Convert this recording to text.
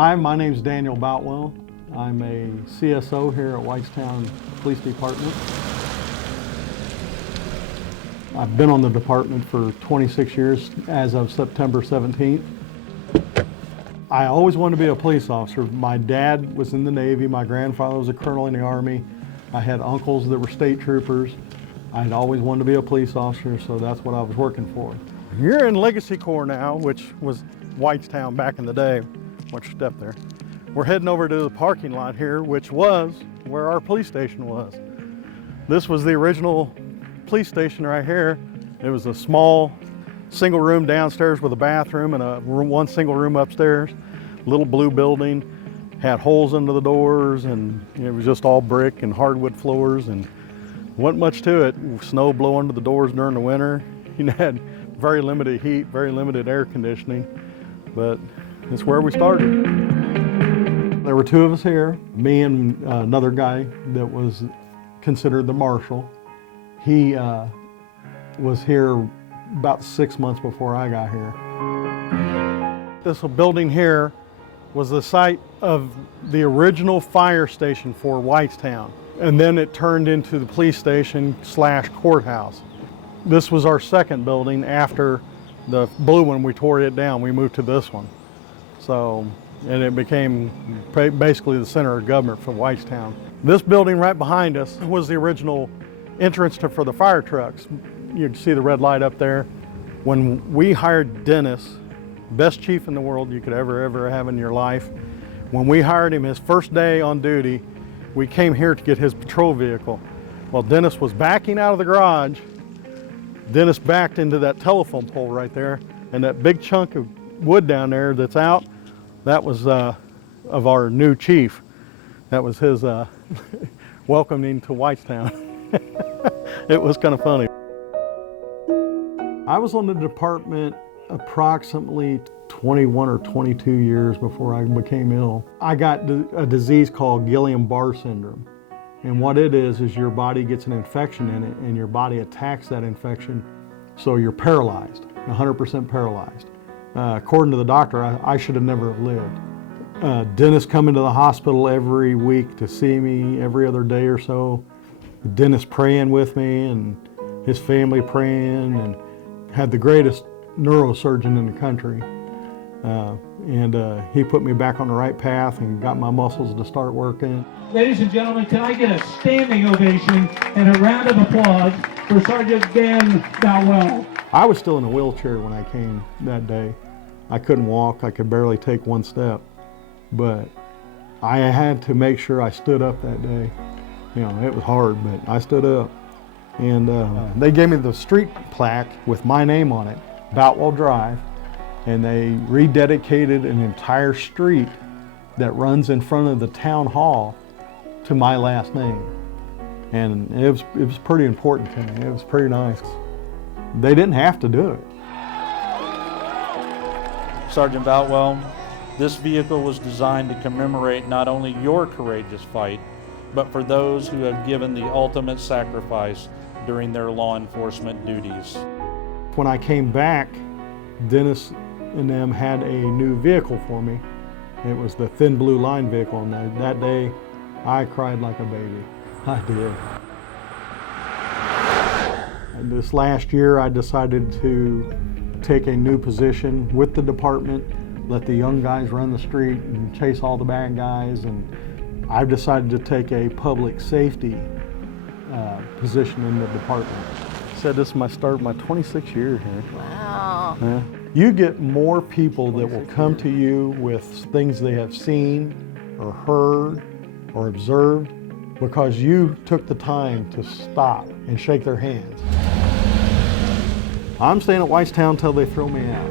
Hi, my name's Daniel Boutwell. I'm a CSO here at Whitestown Police Department. I've been on the department for 26 years as of September 17th. I always wanted to be a police officer. My dad was in the Navy, my grandfather was a colonel in the Army. I had uncles that were state troopers. I'd always wanted to be a police officer, so that's what I was working for. You're in Legacy Corps now, which was Whitestown back in the day. Watch your step there. We're heading over to the parking lot here, which was where our police station was. This was the original police station right here. It was a small single room downstairs with a bathroom and one single room upstairs. Little blue building, had holes into the doors, and it was just all brick and hardwood floors, and wasn't much to it. Snow blowing to the doors during the winter. You had very limited heat, very limited air conditioning, but it's where we started. There were two of us here, me and another guy that was considered the marshal. He was here about 6 months before I got here. This building here was the site of the original fire station for Whitestown, and then it turned into the police station / courthouse. This was our second building after the blue one. We tore it down, we moved to this one. So, and it became basically the center of government for Whitestown. This building right behind us was the original entrance for the fire trucks. You can see the red light up there. When we hired Dennis, best chief in the world you could ever have in your life, when we hired him his first day on duty, we came here to get his patrol vehicle. While Dennis was backing out of the garage, Dennis backed into that telephone pole right there, and that big chunk of wood down there that's out, that was of our new chief. That was his welcoming to Whitestown. It was kind of funny. I was on the department approximately 21 or 22 years before I became ill. I got a disease called Guillain-Barré syndrome. And what it is your body gets an infection in it, and your body attacks that infection, so you're paralyzed, 100% paralyzed. According to the doctor, I should have never lived. Dennis coming to the hospital every week to see me every other day or so. Dennis praying with me and his family praying, and had the greatest neurosurgeon in the country. He put me back on the right path and got my muscles to start working. Ladies and gentlemen, can I get a standing ovation and a round of applause for Sergeant Dan Boutwell? I was still in a wheelchair when I came that day. I couldn't walk, I could barely take one step, but I had to make sure I stood up that day. You know, it was hard, but I stood up. And they gave me the street plaque with my name on it, Boutwell Drive, and they rededicated an entire street that runs in front of the town hall to my last name. And it was pretty important to me. It was pretty nice. They didn't have to do it. Sergeant Boutwell, this vehicle was designed to commemorate not only your courageous fight, but for those who have given the ultimate sacrifice during their law enforcement duties. When I came back, Dennis and them had a new vehicle for me. It was the thin blue line vehicle, and that day I cried like a baby. I did. And this last year I decided to take a new position with the department, let the young guys run the street and chase all the bad guys, and I've decided to take a public safety position in the department. I said this is my 26th year here. Wow. Yeah. You get more people that will come to you with things they have seen or heard or observed because you took the time to stop and shake their hands. I'm staying at Whitestown until they throw me out.